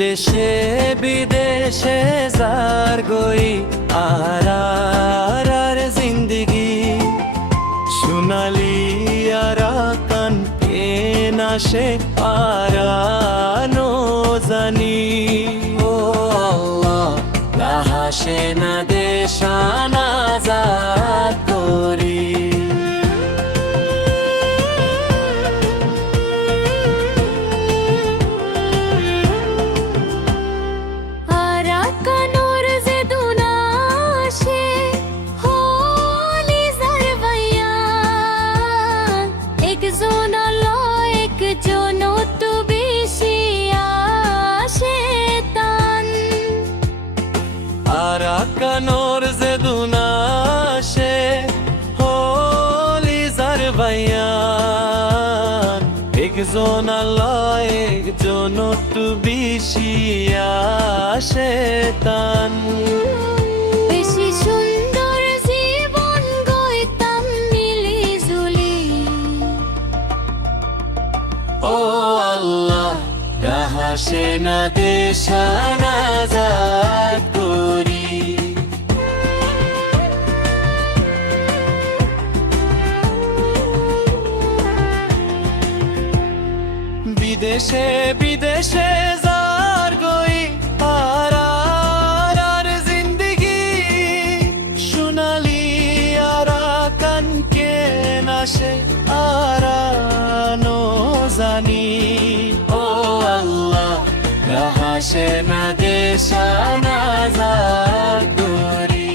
দেশে বিদেশে যার গই আর জিন্দগি সোনালি আরাকান কে নাশে আরানো জানি ও আল্লাহ লাহাসে না দেশানা জাত করি আরাকানোর যে দুনাশে হলি জারবায়ান একজন আল্লাহ একজন একটু বেশি আশেতান বেশি সুন্দর জীবন গইতাম মিলি জুলি ও আল্লাহ রাহাসে না দেশানা জাত করি বিদেশে বিদেশে যার গই আর জিন্দগি সোনালি আরাকান কে নাশে আরানো জানি ও আল্লাহ রাহাসে না দেশানা জাত করি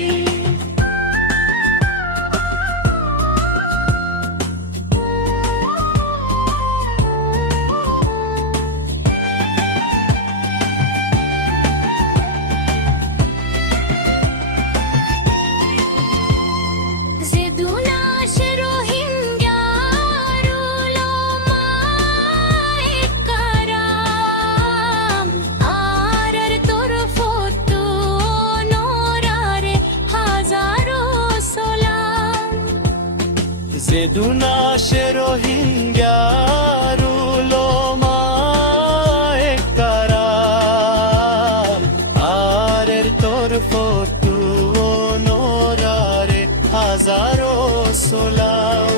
Zeduna Sherohingya Ruloma Ekaram Arer Torfotu Onorare Hazaro Solam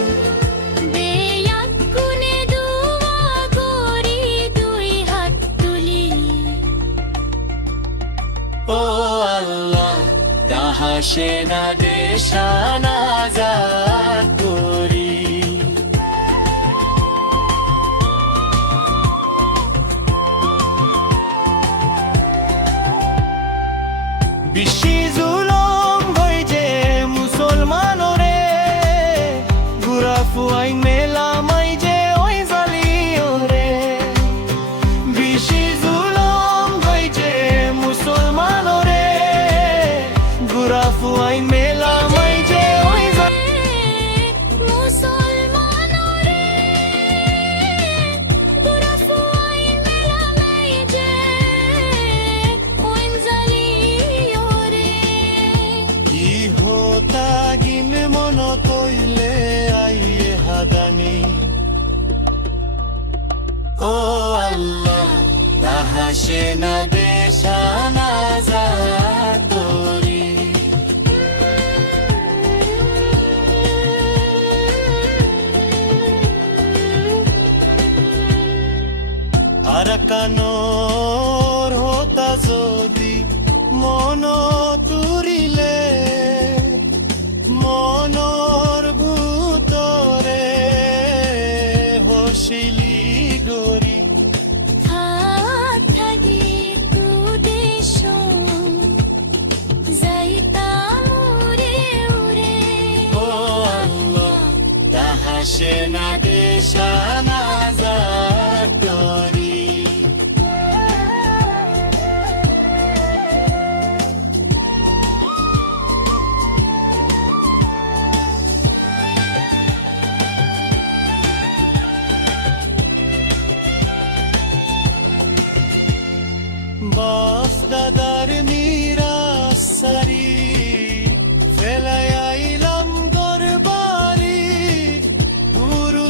বেয়াত গুনে দুয়া করি দুই হাত তুলি O Allah Dahashe na deshana zat kori Bishi zulum hoy je musulmanore Gurafu ain mela mai je oi zaliore Bishi zulum hoy je musulmanore Gurafu ain mela mai je oi মুসলমানরে গুরাফু আইন মেলা নাই যে ওইন জালিওরে Ki hota gin mono toile aiye hadani O Allah Dahashe na deshana zat kori আরাকানোর হতা যদি মন তুরিলে মনর ভূতরে হসিলি গরি হাত থাকি তু দেশ যাইতাম উড়ে উড়ে ও আল্লাহ দাহাসে না দেশানা জাত করি বাপ দাদার মিরাস সারি ফেলাই আইলাম দরবারি গুরু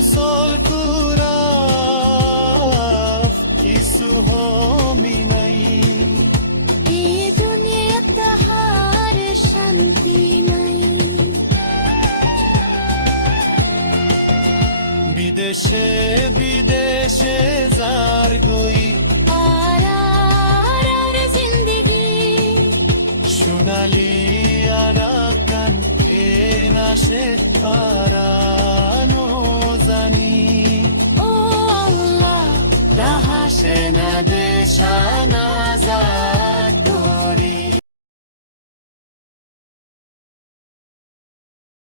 দেশে বিদেশে যার গই আর জিন্দগি সোনালি আরাকান এর নাশে হারানো জানি ও আল্লাহ রাহাসে না দেশানা